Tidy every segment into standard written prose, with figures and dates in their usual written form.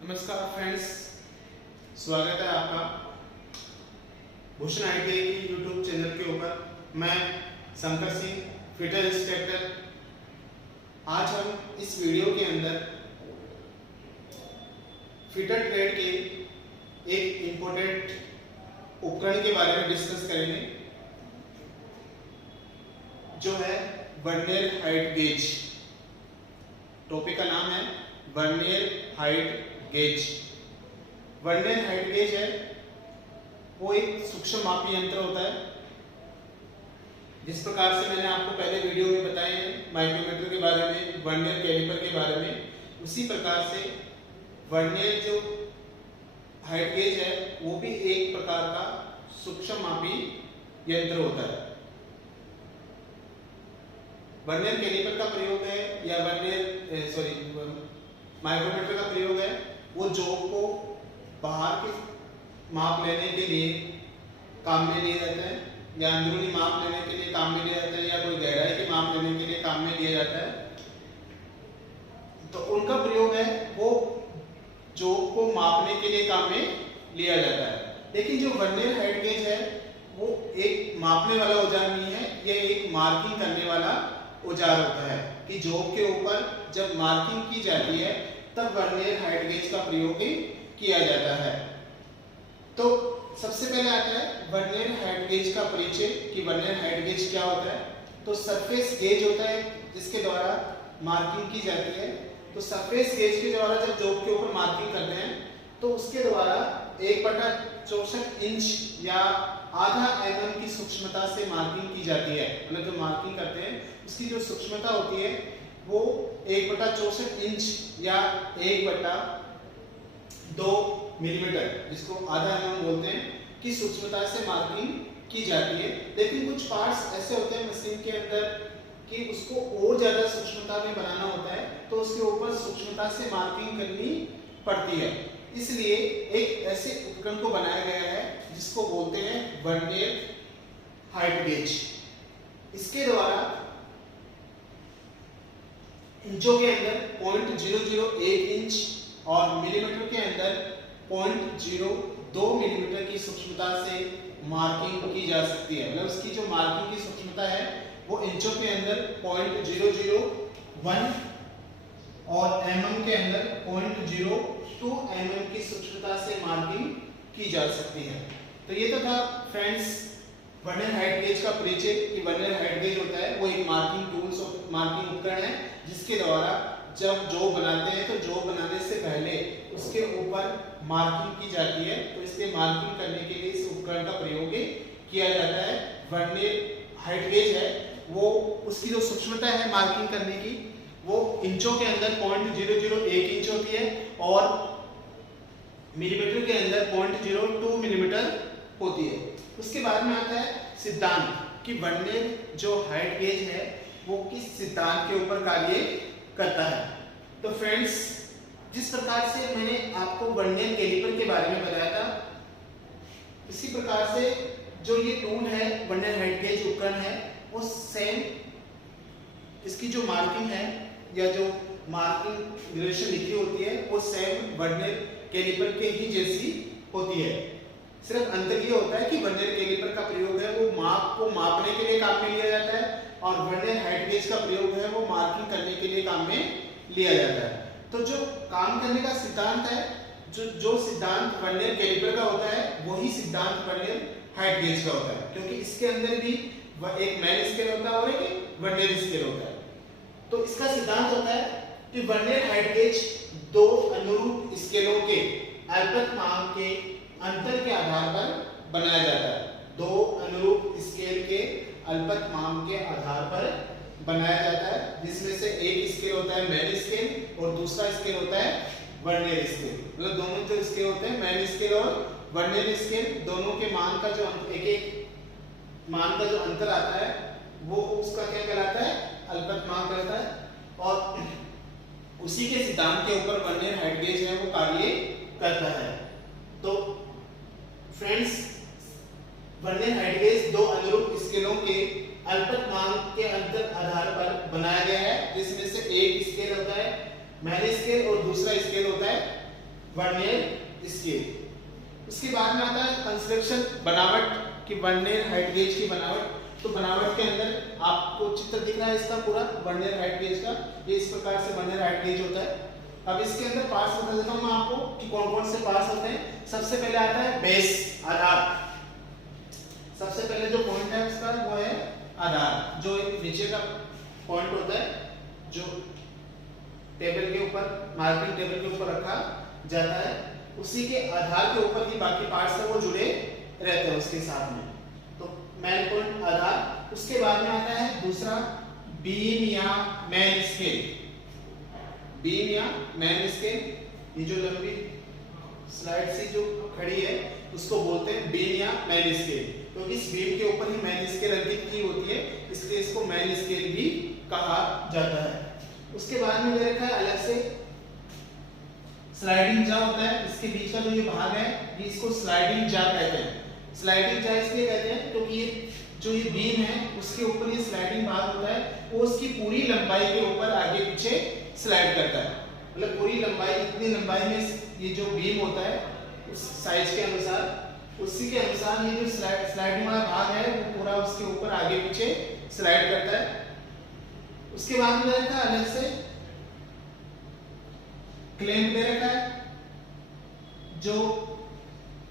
नमस्कार फ्रेंड्स, स्वागत है आपका भूषण आईटीआई की यूट्यूब चैनल के ऊपर। मैं शंकर सिंह, फिटर इंस्ट्रक्टर। आज हम इस वीडियो के अंदर फिटर ट्रेड के एक इम्पोर्टेंट उपकरण के बारे में डिस्कस करेंगे, जो है वर्नियर हाइट गेज। टॉपिक का नाम है vernier height gauge. Vernier height gauge है वो एक सूक्ष्म मापी यंत्र होता है। जिस प्रकार से मैंने आपको पहले वीडियो में बताए हैं माइक्रोमीटर के बारे में, वर्नियर कैलिपर के बारे में, उसी प्रकार से वर्नियर जो हाइट गेज है वो भी एक प्रकार का सूक्ष्म मापी यंत्र होता है। वर्नियर कैलिपर का प्रयोग है या माइक्रोमीटर का प्रयोग है वो जॉब को बाहर के माप लेने के लिए काम में लिया जाता है, या अंदरूनी माप लेने के लिए काम में लिया जाता है, या कोई गहराई के माप लेने के लिए काम में लिया जाता है। तो उनका प्रयोग है वो जॉब को मापने के लिए काम में लिया जाता है। लेकिन जो वर्नियर हाइट गेज है वो एक मापने वाला औजार नहीं है, यह एक मार्किंग करने वाला औजार होता है कि जॉब के ऊपर जब मार्किंग की जाती है तब वर्नियर हाइट गेज का प्रयोग किया जाता है। तो सबसे पहले आता है वर्नियर हाइट गेज का परिचय कि वर्नियर हाइट गेज क्या होता है। तो सरफेस गेज होता है जिसके द्वारा मार्किंग की जाती है। तो सरफेस गेज के द्वारा जब जॉब के ऊपर मार्किंग करते हैं तो उसके द्वारा 1/64 इंच या आधा mm की सूक्ष्मता से मार्किंग की जाती है। मतलब जो मार्किंग करते हैं उसकी जो सूक्ष्मता होती है वो 1/64 इंच या 1/2 मिलीमीटर, जिसको आधा mm बोलते हैं, की सूक्ष्मता से मार्किंग की जाती है। लेकिन कुछ पार्ट्स ऐसे होते हैं मशीन के अंदर कि उसको और ज्यादा सूक्ष्मता में बनाना होता है, तो उसके ऊपर सूक्ष्मता से मार्किंग करनी पड़ती है। इसलिए एक ऐसे उपकरण को बनाया गया है जिसको बोलते हैं वर्नियर हाइट गेज। इसके द्वारा इंचों के अंदर 0.001 इंच और मिलीमीटर के अंदर 0.02 मिलीमीटर की सूक्ष्मता से मार्किंग की जा सकती है। मतलब उसकी जो मार्किंग की सूक्ष्मता है वो इंचों के अंदर 0.001 और mm के अंदर 0.02 mm की सूक्ष्मता से मार्किंग की जा सकती है। तो ये तो था फ्रेंड्स वर्नियर हाइट गेज का परिचय कि वर्नियर हाइट गेज होता है वो एक मार्किंग टूल्स और मार्किंग उपकरण है जिसके द्वारा जब जॉब बनाते हैं तो जॉब बनाने से पहले उसके ऊपर मार्किंग की जाती है। तो इसलिए मार्किंग करने के लिए इस उपकरण का प्रयोग किया जाता है। वर्नियर हाइट गेज है वो उसकी जो सूक्ष्मता है मार्किंग करने की वो इंचों के अंदर 0.001 इंच होती है और मिलीमीटर के अंदर 0.02 मिलीमीटर होती है। उसके बाद में आता है सिद्धांत कि वर्नियर जो हाइट गेज है वो किस सिद्धांत के ऊपर कार्य करता है। तो फ्रेंड्स, जिस प्रकार से मैंने आपको वर्नियर कैलिपर के बारे में बताया था, इसी प्रकार से जो ये टूल है वर्नियर हाइट गेज उपकरण है वो सेम, इसकी जो मार्किंग है या जो मार्किंग ग्रेजुएशन लिखी होती है वो सेम वर्नियर कैलिपर के ही जैसी होती है। सिर्फ अंतर ये होता है कि वर्नियर कैलिपर का प्रयोग है वो माप को मापने के लिए काम में लिया जाता है और वर्नियर हाइट गेज का प्रयोग है वो मार्किंग करने के लिए काम में लिया जाता है। तो जो काम करने का सिद्धांत है, जो सिद्धांत वर्नियर कैलिपर का होता है वही सिद्धांत वर्नियर हाइट गेज का होता है, क्योंकि इसके अंदर भी एक मैन स्केल होता है और एक वर्नियर स्केल होता है। तो इसका सिद्धांत होता है कि वर्नियर हाइट गेज दो अनुरूप स्केलों के अल्पतमांक के अंतर के आधार पर बनाया जाता है। दो अनुरूप स्केल के अल्पतमांक के आधार पर बनाया जाता है, जिसमें से एक स्केल होता है मैन स्केल और दूसरा स्केल होता है वर्नियर स्केल। मतलब दोनों जो स्केल होते हैं मैन स्केल और वर्नियर स्केल, दोनों के मान का जो एक मान का जो अंतर आता है वो उसका क्या कहलाता है, अल्पतमांक कहलाता है। और उसी के सिद्धांत के ऊपर वर्नियर हाइट गेज है वो कार्य करता है। तो फ्रेंड्स, वर्नियर हाइट गेज दो अनुरूप स्केलों के अल्पतमांक के अंतर आधार पर बनाया गया है, जिसमें से एक स्केल होता है मैन स्केल और दूसरा स्केल होता है वर्नियर स्केल। उसके बाद में आता है कंस्ट्रक्शन, बनावट की, वर्नियर हाइट गेज की बनावट। तो बनावट के अंदर आपको चित्र दिख रहा है इसका पूरा वर्नियर हाइट गेज का, ये इस प्रकार से वर्नियर हाइट गेज होता है। अब इसके अंदर पार्ट्स बता देता हूं मैं आपको कि कौन कौन से पार्ट्स होते हैं। सबसे पहले आता है बेस, आधार। सबसे पहले जो पॉइंट है उसका वो है आधार, जो एक नीचे का पॉइंट होता है जो टेबल के ऊपर, मार्किंग टेबल के ऊपर रखा जाता है, उसी के आधार के ऊपर ही बाकी पार्ट्स है वो जुड़े रहते हैं उसके साथ में। तो मेन पॉइंट आधार। उसके बाद में आता है दूसरा बीम या मेन स्केल। बीम या मेन स्केल, ये जो लंबी स्लाइड सी जो खड़ी है उसको बोलते हैं बीम या मेन स्केल। तो इस बीम के ऊपर ही मेन स्केल अंकित की होती है, इसलिए इसको मेन स्केल भी कहा जाता है। उसके बाद में रखा है अलग से स्लाइडिंग जा होता है। इसके बीच का जो ये भाग है ये इसको स्लाइडिंग जा कहते हैं। स्लाइडिंग जा इसलिए कहते हैं क्योंकि ये जो ये बीम है उसके ऊपर ये स्लाइडिंग भाग होता है, वो उसकी पूरी लंबाई के ऊपर आगे पीछे स्लाइड करता है। मतलब पूरी लंबाई, इतनी लंबाई में ये जो बीम होता है उस साइज के अनुसार, उसी के अनुसार ये जो स्लाइडिंग वाला भाग है वो पूरा उसके ऊपर आगे पीछे स्लाइड करता है। उसके बाद में रखा अलग से क्लैंप दे रखा है जो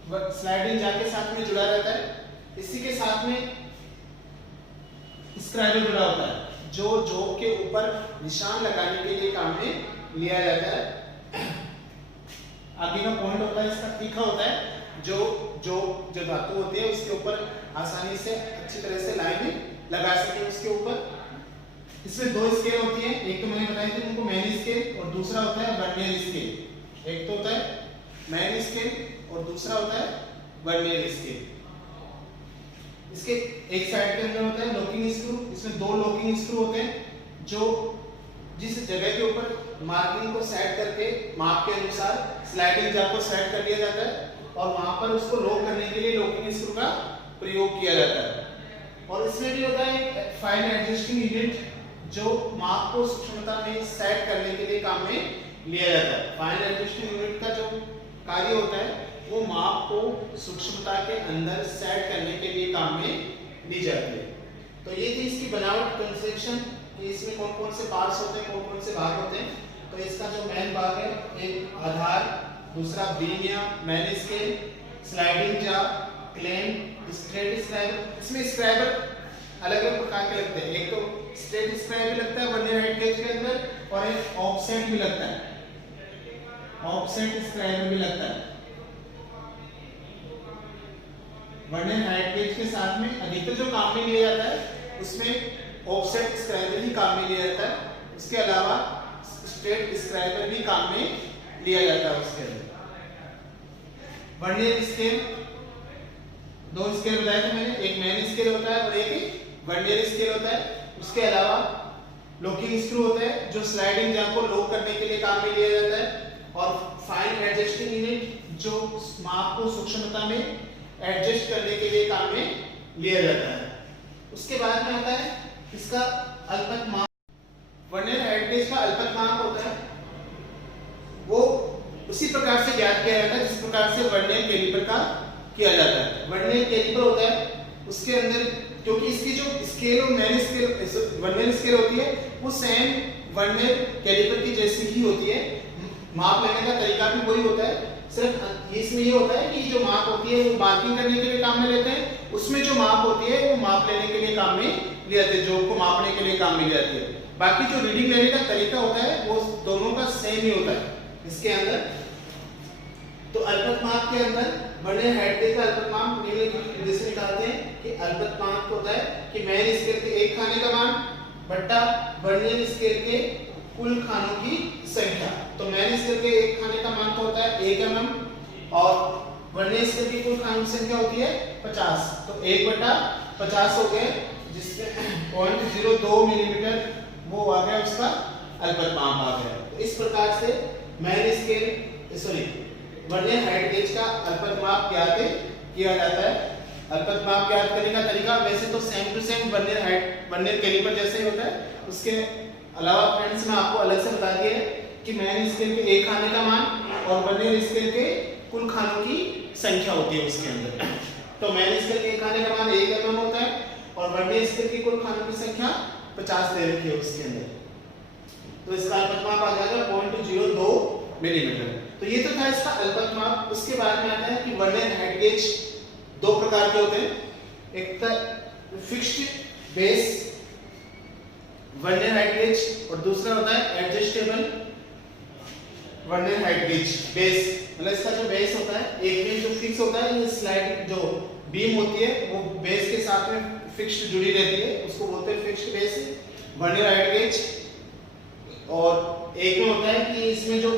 स्लाइडिंग जा के साथ में जुड़ा रहता है। इसी के साथ में स्क्राइबर जुड़ा होता है जो जॉब के ऊपर निशान लगाने के लिए काम में लिया जाता है। आगे का पॉइंट होता है इसका तीखा होता है, जो धातु होती है उसके ऊपर आसानी से अच्छी तरह से लाइन लगा सके उसके ऊपर। इसमें दो स्केल होती है, एक तो मैंने बताई थी उनको मेन स्केल और दूसरा होता है वर्नियर स्केल। एक तो होता है मेन स्केल और दूसरा होता है वर्नियर स्केल। इसके एक साइड के अंदर होता है लॉकिंग स्क्रू। इसमें दो लॉकिंग स्क्रू होते हैं जो जिस जगह के ऊपर मार्किंग को सेट करके माप के अनुसार स्लाइडिंग जार को सेट कर लिया जाता है और वहां पर उसको लॉक करने के लिए लॉकिंग स्क्रू का प्रयोग किया जाता है। और इसमें भी होता है एक फाइन एडजस्टिंग यूनिट जो माप को सूक्ष्मता में सेट करने के लिए काम में लिया जाता है। फाइन एडजस्टिंग यूनिट का जो कार्य होता है वो माप को सूक्ष्मता के अंदर सेट करने के लिए काम में ली जाती है। तो ये थी इसकी बनावट, कंस्ट्रक्शन, कि इसमें कौन कौन से पार्ट्स होते हैं, कौन कौन से भाग होते हैं। तो इसका जो मेन भाग है, एक आधार, दूसरा बीम या मेन स्केल, स्लाइडिंग जा, क्लैंप, स्ट्रेट स्क्राइबर। इसमें स्क्राइबर अलग अलग प्रकार के लगते हैं। एक तो स्ट्रेट स्क्राइबर भी लगता है वर्नियर हाइट गेज के अंदर और एक ऑफसेट भी लगता है, ऑफसेट स्क्राइबर भी लगता है। वर्नियर हाइट गेज के साथ में अधिकतर जो काम में लिया जाता है उसमें ऑफसेट स्क्राइबर ही काम में लिया जाता है। उसके अलावा स्ट्रेट स्क्राइबर भी काम में लिया जाता है उसके अंदर। वर्नियर स्केल, दो स्केल बताए थे मैंने, एक मेन स्केल होता है और एक वर्नियर स्केल होता है। उसके अलावा लॉकिंग स्क्रू होते हैं जो स्लाइडिंग जार को लॉक करने के लिए काम में लिया जाता है। और फाइन एडजस्टिंग यूनिट जो माप को सूक्ष्मता में एडजस्ट करने के लिए काम में लिया जाता है। उसके बाद में आता है इसका अल्पतमाप। वर्नियर हाइट गेज का अल्पतमाप होता है वो उसी प्रकार से ज्ञात किया जाता है जिस प्रकार से वर्नियर कैलिपर का किया जाता है। वर्नियर कैलिपर होता है उसके अंदर, क्योंकि इसकी जो स्केल और मेन स्केल, वर्नियर स्केल होती है वो सेम वर्नियर कैलिपर की जैसी ही होती है। माप लेने का तरीका भी वही होता है, सिर्फ इसमें ये होता है कि जो माप होती है वो मार्किंग करने के लिए काम में लेते हैं, उसमें जो माप होती है वो माप लेने के लिए काम में ली जाती है, जॉब को मापने के लिए काम में ली जाती है। बाकी जो रीडिंग लेने का तरीका होता है वो दोनों का सेम ही होता है इसके अंदर। तो अल्पतमाप के अंदर वर्नियर हाइट गेज का अल्पतमाप जैसे निकालते हैं कि अल्पतमाप होता है कि मेन स्केल के एक खाने का मान बट्टा वर्नियर स्केल के कुल खानों की संख्या। तो मेन स्केल के एक खाने का मान तो होता है 1 mm और वर्नियर स्केल की कुल खानों की संख्या होती है 50। तो 1/50 हो गए, जिसमें 0.02 मिलीमीटर वो आ गया उसका अल्पतमाप आ गया। तो इस प्रकार से main scale vernier height gauge का अल्पतमाप ज्ञात किया जाता है। अल्पतमाप ज्ञात करने का तरीका वैसे तो same to same vernier calliper जैसे ही होता है। उसके अलावा फ्रेंड्स मैं आपको अलग से बता दिया है कि मैन स्केल के एक खाने का मान और वर्नियर स्केल के कुल खानों की संख्या होती है उसके अंदर। तो मैन स्केल के एक खाने का मान 1 mm होता है और वर्नियर स्केल की कुल खानों की संख्या 50 दे रखी है उसके अंदर। तो इसका अल्पतमाप आ जाएगा 0.02 मिलीमीटर। तो ये तो था इसका अल्पतमाप। उसके बाद में आता है कि वर्नियर हाइट गेज दो प्रकार के होते हैं, एक तो fixed base vernier height gauge और दूसरा होता है adjustable vernier height gauge. Base मतलब इसका जो बेस होता है, एक में जो फिक्स होता है, ये स्लाइड जो बीम होती है वो बेस के साथ में फिक्स्ड जुड़ी रहती है, उसको बोलते हैं fixed base vernier height gauge. और एक में होता है कि इसमें जो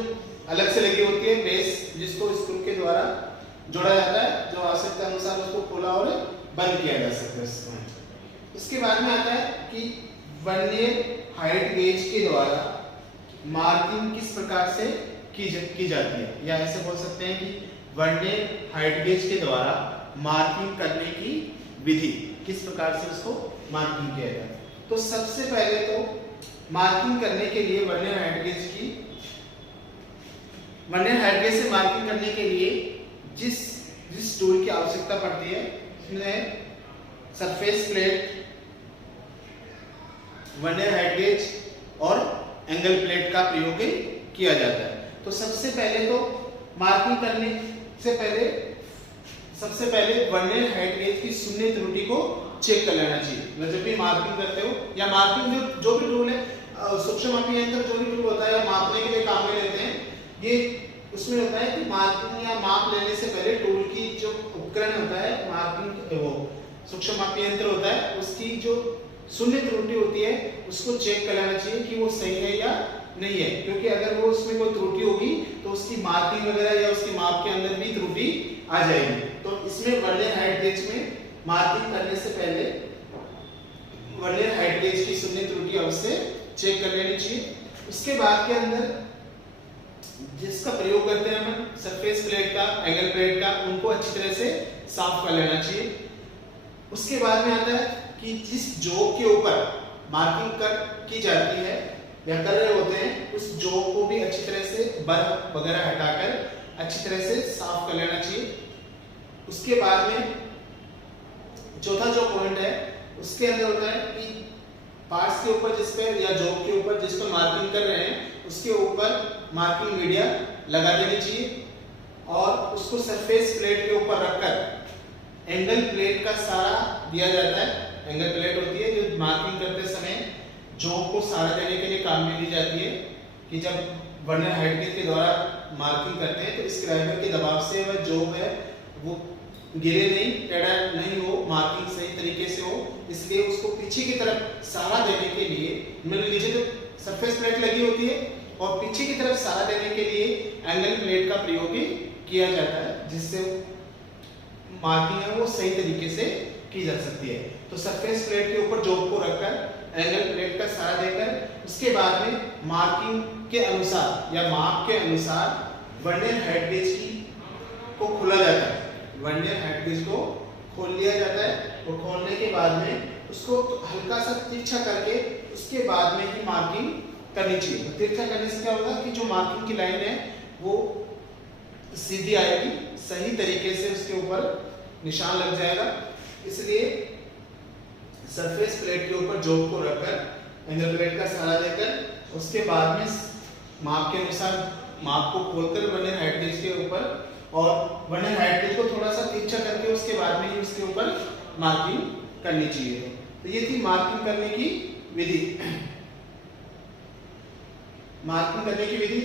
अलग से लगी होती है बेस, जिसको स्क्रू के द्वारा जोड़ा जाता है, जो आवश्यकता अनुसार उसको खोला और बंद किया जा सकता है। उसके बाद में आता है कि वर्नियर हाइट गेज के द्वारा मार्किंग किस प्रकार से की जाती है, या ऐसे बोल सकते हैं कि वर्नियर हाइट गेज के द्वारा मार्किंग करने की विधि, किस प्रकार से उसको मार्किंग किया जाता है। तो सबसे पहले तो मार्किंग करने के लिए वर्नियर हाइट गेज से मार्किंग करने के लिए जिस टूल की आवश्यकता पड़ती है उसमें surface plate, vernier height gauge और एंगल प्लेट का प्रयोग किया जाता है। तो सबसे पहले तो मार्किंग करने से पहले वर्नियर हाइट गेज की शून्य त्रुटि को चेक कर लेना चाहिए। मतलब जब भी मार्किंग करते हो या मार्किंग जो भी टूल है, सूक्ष्ममापी यंत्र जो भी टूल होता है मापने के लिए काम में लेते हैं, ये उसमें होता है कि मार्किंग या माप लेने से पहले टूल की जो उपकरण होता है, मार्किंग वो सूक्ष्ममापी यंत्र होता है, उसकी जो शून्य त्रुटि होती है उसको चेक कर लेना चाहिए कि वो सही है या नहीं है। क्योंकि अगर वो उसमें कोई त्रुटि होगी तो उसकी मार्किंग वगैरह या उसकी माप के अंदर भी त्रुटि आ जाएगी। तो इसमें वर्नियर हाइट गेज में मार्किंग करने से पहले वर्नियर हाइट गेज की शून्य त्रुटि अवश्य चेक कर लेनी चाहिए। उसके बाद के अंदर जिसका प्रयोग करते हैं हम सरफेस प्लेट का, एंगल प्लेट का, उनको अच्छी तरह से साफ कर लेना चाहिए। उसके बाद में आता है कि जिस जॉब के ऊपर मार्किंग की जाती है या कर रहे होते हैं, उस जॉब को भी अच्छी तरह से बर्फ वगैरह हटाकर अच्छी तरह से साफ कर लेना चाहिए। उसके बाद में चौथा जो पॉइंट है उसके अंदर होता है कि पार्ट्स के ऊपर जिस पे या जॉब के ऊपर जिस पर मार्किंग कर रहे हैं उसके ऊपर मार्किंग मीडिया लगा देनी चाहिए और उसको सरफेस प्लेट के ऊपर रखकर एंगल प्लेट का सहारा दिया जाता है। एंगल प्लेट होती है जो मार्किंग करते समय जॉब को सहारा देने के लिए काम में ली जाती है, कि जब वर्नियर हाइट गेज के द्वारा मार्किंग करते हैं तो स्क्राइबर के दबाव से वह जॉब है वो गिरे नहीं, टेढ़ा नहीं हो, मार्किंग सही तरीके से हो, इसलिए उसको पीछे की तरफ सहारा देने के लिए नीचे तो सरफेस प्लेट लगी होती है और पीछे की तरफ सहारा देने के लिए एंगल प्लेट का प्रयोग किया जाता है, जिससे मार्किंग है वो सही तरीके से की जा सकती है। तो सरफेस प्लेट के ऊपर जॉब को रखकर एंगल प्लेट का सहारा देकर उसके बाद में मार्किंग के अनुसार या माप के अनुसार वर्नियर हाइट गेज को खोला जाता है। वर्नियर हाइट गेज को खोल लिया जाता है और खोलने के बाद में उसको हल्का सा तिरछा करके उसके बाद में ही मार्किंग करनी चाहिए। तिरछा करने से क्या होगा कि जो मार्किंग की लाइन है वो सीधी आएगी, सही तरीके से उसके ऊपर निशान लग जाएगा। इसलिए सरफेस प्लेट के ऊपर जॉब को रखकर एंगल प्लेट का सहारा देकर उसके बाद में माप के अनुसार माप को खोलकर वर्नियर हाइट गेज के ऊपर और वर्नियर हाइट गेज को थोड़ा सा तिरछा करके उसके बाद में ही उसके ऊपर मार्किंग करनी चाहिए। तो ये थी मार्किंग करने की विधि। मार्किंग करने की विधि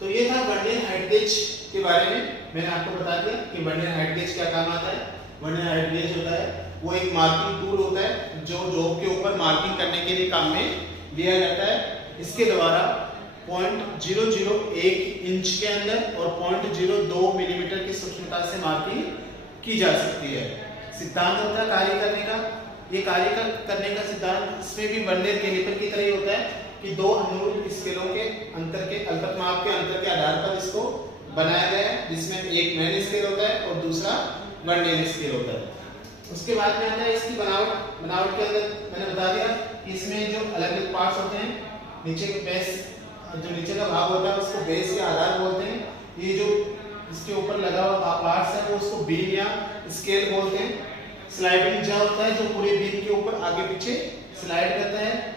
तो ये था वर्नियर हाइट गेज के बारे में। मैंने आपको बता दिया कि वर्नियर हाइट गेज क्या काम आता है। वर्नियर हाइट गेज होता है वो एक मार्किंग टूल होता है जो जॉब के ऊपर मार्किंग करने के लिए काम में लिया जाता है। इसके द्वारा 0.001 इंच के अंदर और 0.02 मिलीमीटर की सूक्ष्मता से मार्किंग की जा सकती है। सिद्धांत होता है कार्य करने का। ये कार्य करने का सिद्धांत इसमें भी वर्नियर कैलिपर की तरह ही होता है कि दो अनुरूप स्केलों के अंतर के अल्पतमाप के अंतर के आधार पर इसको बनाया गया है, जिसमें एक मैन स्केल होता है और दूसरा वर्नियर स्केल होता है। उसके बाद में आता है इसकी बनावट के अंदर मैंने बता दिया कि इसमें जो अलग अलग पार्ट्स होते हैं, नीचे बेस जो नीचे का भाग होता है उसको बेस या आधार बोलते हैं। ये जो इसके ऊपर लगा हुआ पार्ट्स है वो उसको बीम या स्केल बोलते हैं। स्लाइडिंग जा होता है जो पूरे बीम के ऊपर आगे पीछे स्लाइड करता है।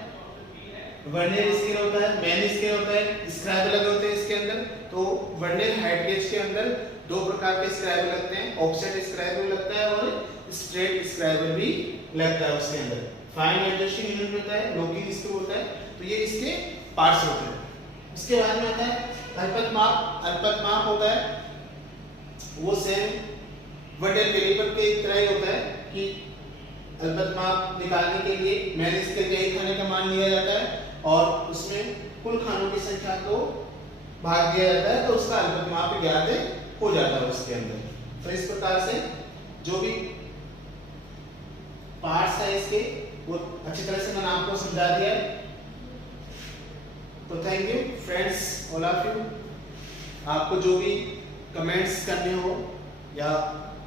वर्नियर स्केल होता है, मेन स्केल होता है, स्क्राइब लगे होते हैं इसके अंदर। तो वर्नियर हाइट गेज के अंदर दो प्रकार के स्क्राइब लगते हैं, ऑफसेट स्क्राइब लगता है और स्ट्रेट स्क्राइब भी लगता है उसके अंदर। फाइन एडजस्टिंग यूनिट होता है, लोकिंग स्क्रू होता है। तो ये इसके पार्ट्स होते हैं। उसके बाद में आता है अल्पत माप। अल्पत माप होता है वो सेम वर्नियर कैलिपर के तरह ही होता है कि अल्पत माप निकालने के लिए मेन स्केल का एक खाने का मान लिया जाता है और उसमें कुल खानों की संख्या को भाग दिया जाता है, तो उसका अल्पत माप ज्ञात हो जाता है उसके अंदर। तो इस प्रकार से जो भी पार्ट्स है इसके वो अच्छी तरह से मैंने आपको समझा दिया है। तो thank you friends all of you. आपको जो भी कमेंट्स करने हो या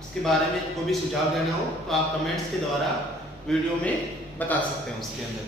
उसके बारे में कोई भी सुझाव देना हो तो आप कमेंट्स के द्वारा वीडियो में बता सकते हैं उसके अंदर।